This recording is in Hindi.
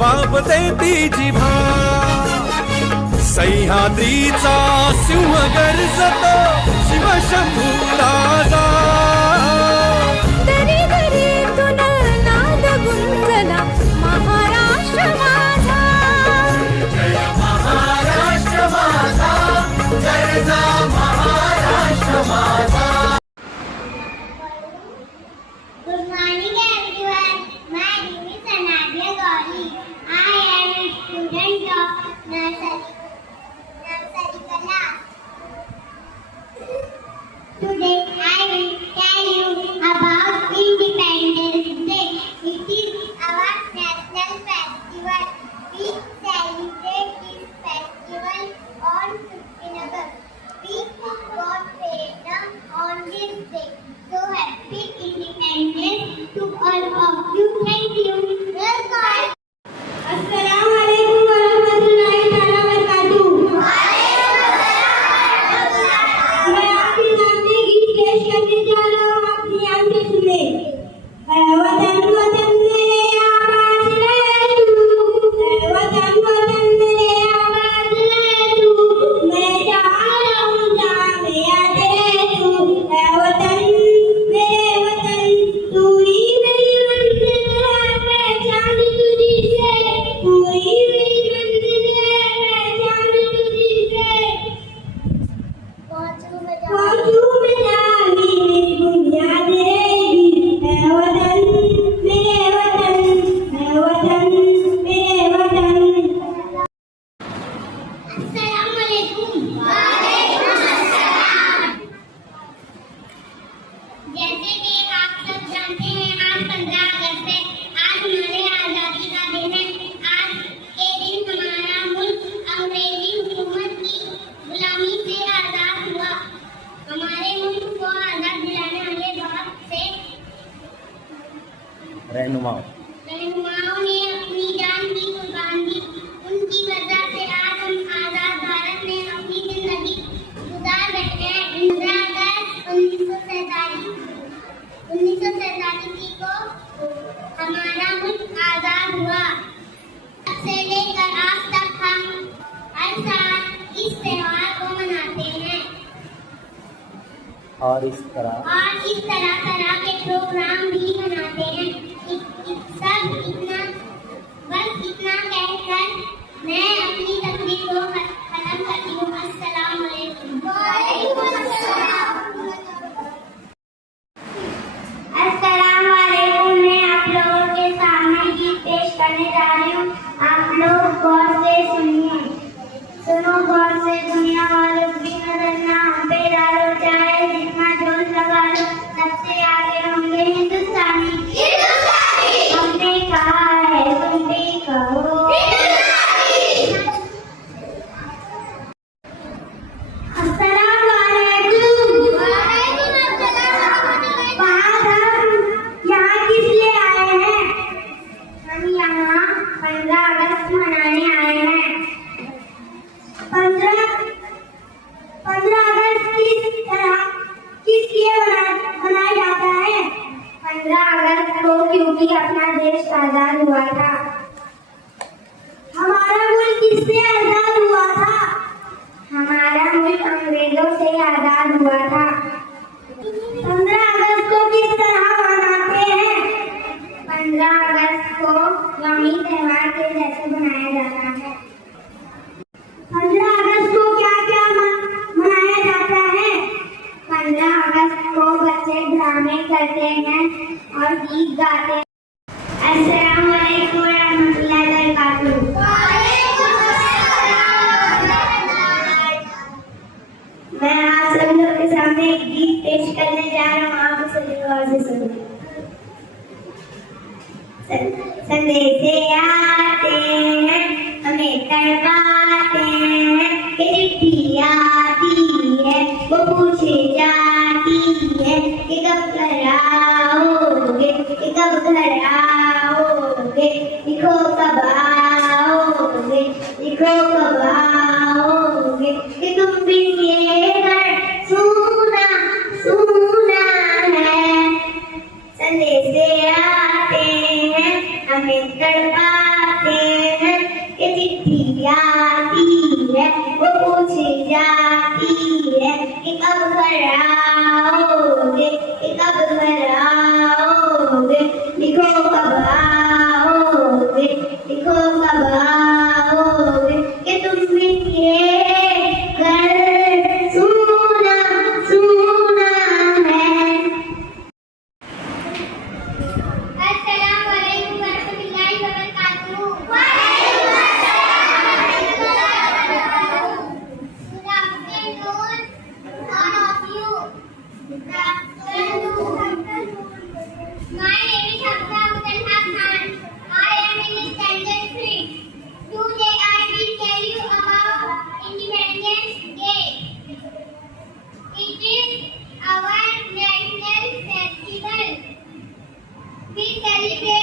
जबाब देती जिभा सह्याद्रीचा सिंह गर्जतो शिवशंभू राजा दरी दरीतून नाद गुंजला महाराष्ट्र माझा जय महाराष्ट्र माझा गर्जा महाराष्ट्र माझा. Good morning everyone. My name is Anadia Gauri. I am a student of nursery class. Today I will tell you about Independence Day. It is our national festival. We celebrate this festival on 15 August. We got freedom on this day. So happy Independence to all of you. Thank you. Welcome. Assalamualaikum warahmatullahi wabarakatuh. मैं आपके सामने गीत पेश करने जा रहा हूँ. आप ध्यान से सुने. वतन वतन मेरे आबाद रहे तू, वतन वतन मेरे आबाद रहे तू, मैं जा रहा हूँ जहाँ याद रहे तू. वतन मेरे वतन तू ही मेरी मंजिल है, पहचान तुझी से, तू ही मेरी मंजिल है, पहचान तुझी से. पहुंचूं मैं जहाँ मेरी बुनियाद रहेगी. वतन मेरे वतन, वतन मेरे वतन. अस्सलामुअलैकुम. जैसे कि आप सब जानते हैं, आज 15 अगस्त है. आज हमारे आज़ादी का दिन है. आज के दिन हमारा मुल्क अंग्रेजी हुकूमत की गुलामी से आज़ाद हुआ. हमारे मुल्क को आज़ाद दिलाने वाले बहुत से रहनुमाओं ने अपनी जान की कुर्बान दी. उनकी वजह से आज हम आज़ाद भारत में अपनी जिंदगी गुजार रहे हैं. 15 अगस्त 1947 को हमारा मुल्क आज़ाद हुआ. तब से लेकर आज तक हम हर साल इस त्योहार को मनाते हैं और इस तरह के प्रोग्राम भी मनाते हैं. बस इतना कहकर मैं अपनी तकरीर को खत्म करती हूँ. अस्सलाम वालेकुम. अस्सलाम वालेकुम. मैं आप लोगों के सामने गीत पेश करने जा रही हूँ. आप लोग गौर से सुनिए. सुनो गौर से. दुनिया वालों की नजर ना हम पे डालो, चाहे जितना जोश लगा लो, सबसे आगे होंगे हिंदुस्तानी. हमने कहा है तुम भी कहो. अस्सलाम वालेकुम. बात हम यहाँ किस लिए आए हैं? हम यहाँ 15 अगस्त मनाने आए हैं. 15 अगस्त किस लिए मनाया जाता है? 15 अगस्त को क्योंकि अपना देश आजाद हुआ था. हमारा मुल्क किससे आजाद हुआ था? हमारा मुल्क अंग्रेजों से आजाद हुआ था. 15 अगस्त को किस तरह मनाते हैं? 15 अगस्त को कौमी त्योहार के जैसे मनाया जाता है. 15 अगस्त को क्या क्या मनाया जाता है? 15 अगस्त को बच्चे ड्रामे करते हैं और गीत गाते हैं. अस्सलाम वालेकुम रहमतुल्लाहि वबरकातुहू. मैं आप सब लोग के सामने एक गीत पेश करने जा रहा हूँ. आप उसे गौर से सुनिए. संदेशे आते हैं, हमें तड़पाते हैं, चिट्ठी आती है, वो पूछे जाती है कि कब घर आओगे, कि कब घर आओगे, लिखो कब आओगे, लिखो कब आओगे, कि तुम भी ये घर सुना सुना है. संदेशे आते हैं, हमें तड़पाते My name is Hafsa Muttalha Khan. I am in standard 3. Today I will tell you about Independence Day. It is our national festival. We celebrate